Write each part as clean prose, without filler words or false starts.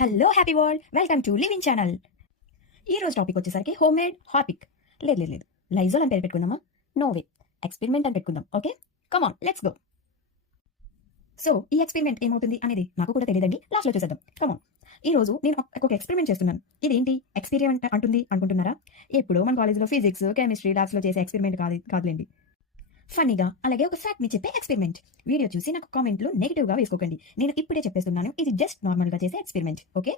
Hello happy world, welcome to living channel. ఈ రోజు topic వచ్చేసరికి హోమ్ మేడ్ హార్పిక్. లేదు లైజోల్ అని పేరు పెట్టుకుందామా? నో వే, ఎక్స్పెరిమెంట్ అని పెట్టుకుందాం. Okay, come on let's go. So ఈ ఎక్స్పెరిమెంట్ ఏమవుతుంది అనేది నాకు కూడా తెలియదండి, లాస్ట్లో చూసేద్దాం. కమాన్. ఈ రోజు నేను ఒక ఎక్స్పెరిమెంట్ చేస్తున్నాను. ఇదేంటి ఎక్స్పెరిమెంట్ అంటుంది అనుకుంటున్నారా? ఎప్పుడో మన కాలేజీలో ఫిజిక్స్ కెమిస్ట్రీ ల్యాబ్స్లో చేసే ఎక్స్పెరిమెంట్ కాదులేండి. ఫన్నీగా అలాగే ఒక ఫ్యాక్ట్ మీ చెప్పే ఎక్స్పెరిమెంట్. వీడియో చూసి నాకు కామెంట్లు నెగిటివ్గా వేసుకోకండి. నేను ఇప్పుడే చెప్పేస్తున్నాను, ఇది జస్ట్ నార్మల్గా చేసే ఎక్స్పెరిమెంట్. ఓకే,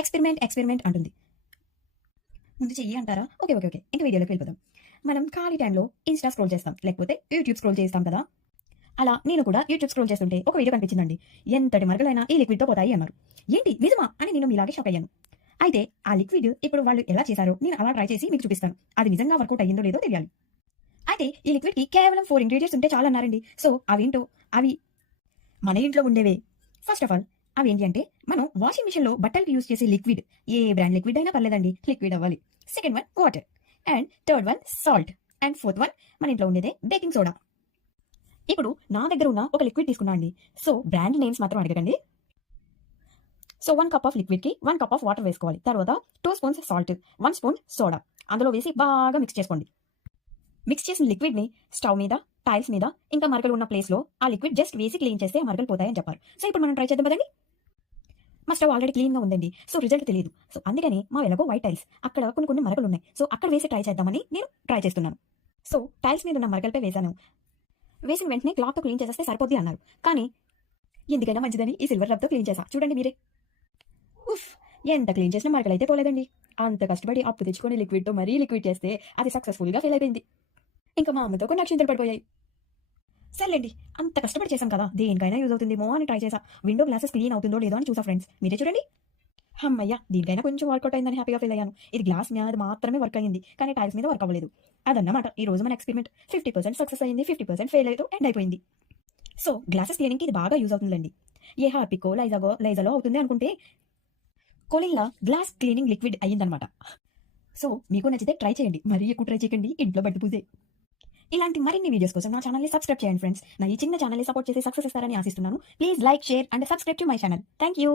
ఎక్స్పెరిమెంట్ అంటుంది. ముందు చెయ్యి అంటారా? ఓకే, ఇంకా వీడియోలోకి వెళ్ళిపోదాం. మనం ఖాళీ టైంలో ఇన్స్టా స్క్రోల్ చేస్తాం, లేకపోతే యూట్యూబ్ స్క్రోల్ చేస్తాం కదా. అలా నేను కూడా యూట్యూబ్ స్క్రోల్ చేస్తుంటే ఒక వీడియో కనిపించిందండి. ఎంతటి మరకలైనా ఈ లిక్విడ్తో పోతాయి అన్నారు. ఏంటి నిజమా అని నేను మీలాగే షాక్ అయ్యాను. అయితే ఆ లిక్విడ్ ఇప్పుడు వాళ్ళు ఎలా చేశారో నేను అలా ట్రై చేసి మీకు చూపిస్తాను. అది నిజంగా వర్కౌట్ అయ్యిందో లేదో తెలియాలి. అయితే ఈ లిక్విడ్కి కేవలం 4 ఇంగ్రీడియంట్స్ ఉంటే చాలా అన్నారండి. సో అవేంటో, అవి మన ఇంట్లో ఉండేవే. ఫస్ట్ ఆఫ్ ఆల్ అవి ఏంటి అంటే, మనం వాషింగ్ మిషన్లో బట్టలకి యూజ్ చేసే లిక్విడ్, ఏ బ్రాండ్ లిక్విడ్ అయినా పర్లేదండి, లిక్విడ్ అవ్వాలి. Second one water, and third one salt, and fourth one మన ఇంట్లో ఉండేదే బేకింగ్ సోడా. ఇప్పుడు నా దగ్గర ఉన్న ఒక లిక్విడ్ తీసుకున్నా అండి. సో బ్రాండ్ నేమ్స్ మాత్రం అడగకండి. సో 1 కప్ ఆఫ్ లిక్విడ్కి 1 కప్ ఆఫ్ వాటర్ వేసుకోవాలి. తర్వాత 2 స్పూన్స్ సాల్ట్, 1 స్పూన్ సోడా అందులో వేసి బాగా మిక్స్ చేసుకోండి. మిక్స్ చేసిన లిక్విడ్ని స్టవ్ మీద, టైల్స్ మీద, ఇంకా మరకలు ఉన్న ప్లేస్లో ఆ లిక్విడ్ జస్ట్ వేసి క్లీన్ చేస్తే ఆ మరకలు పోతాయని చెప్పారు. సో ఇప్పుడు మనం ట్రై చేద్దాం కదండి. మా స్టవ్ ఆల్రెడీ క్లీన్గా ఉందండి, సో రిజల్ట్ తెలియదు. సో అందుకని మా ఎలాగో వైట్ టైల్స్, అక్కడ కొన్ని మరకలు ఉన్నాయి. సో అక్కడ వేసి ట్రై చేద్దామని నేను ట్రై చేస్తున్నాను. సో టైల్స్ మీద ఉన్న మరకలపై వేసాను. వేసిన వెంటనే క్లాత్తో క్లీన్ చేసేస్తే సరిపోద్ది అన్నారు. కానీ ఎందుకైనా మంచిదని ఈ సిల్వర్ రబ్తో క్లీన్ చేసా. చూడండి మీరే. ఉఫ్, ఎంత క్లీన్ చేసిన మరకలు అయితే పోలేదండి. అంత కష్టపడి అప్పు తెచ్చుకొని లిక్విడ్తో మరీ లిక్విడ్ చేస్తే అది సక్సెస్ఫుల్గా ఫెయిల్ అయిపోయింది. ఇంకా మా అమ్మతో కొన్ని అక్షింతలు పడిపోయాయి. సర్లేండి, అంత కష్టపడి చేశాం కదా, దేనికైనా యూజ్ అవుతుందేమో అని ట్రై చేసా. విండో గ్లాసెస్ క్లీన్ అవుతుందో లేదో అని చూసా ఫ్రెండ్స్. మీరే చూడండి. అమ్మయ్య, దీనికైనా కొంచెం వర్కౌట్ అయిందని హ్యాపీగా ఫీల్ అయ్యాను. ఇది గ్లాస్ మీద మాత్రమే వర్క్ అయ్యింది, కానీ టైల్స్ మీద వర్క్ అవ్వలేదు. అదన్నమాట ఈ రోజు మన ఎక్స్పెరిమెంట్. 50% సక్సెస్ అయింది, 50% ఫెయిల్ అయితే ఎండ్ అయిపోయింది. సో గ్లాసెస్ క్లీనింగ్కి ఇది బాగా యూజ్ అవుతుందండి. ఏ హార్పికో లైజాలో అవుతుంది అనుకుంటే కోలిన్లా గ్లాస్ క్లీనింగ్ లిక్విడ్ అయ్యిందనమాట. సో మీకు నచ్చితే ట్రై చేయండి, మరీ ఎక్కువ ట్రై చేయకండి, ఇంట్లో బట్టి పూజే. ఇలాంటి మరిన్ని వీడియోస్ కోసం నా ఛానల్ని సబ్స్క్రైబ్ చేయండి ఫ్రెండ్స్. నా ఈ చిన్న ఛానల్ని సపోర్ట్ చేసి సక్సెస్ ఇస్తారని ఆశిస్తున్నాను. Please like, share and subscribe to my channel. Thank you.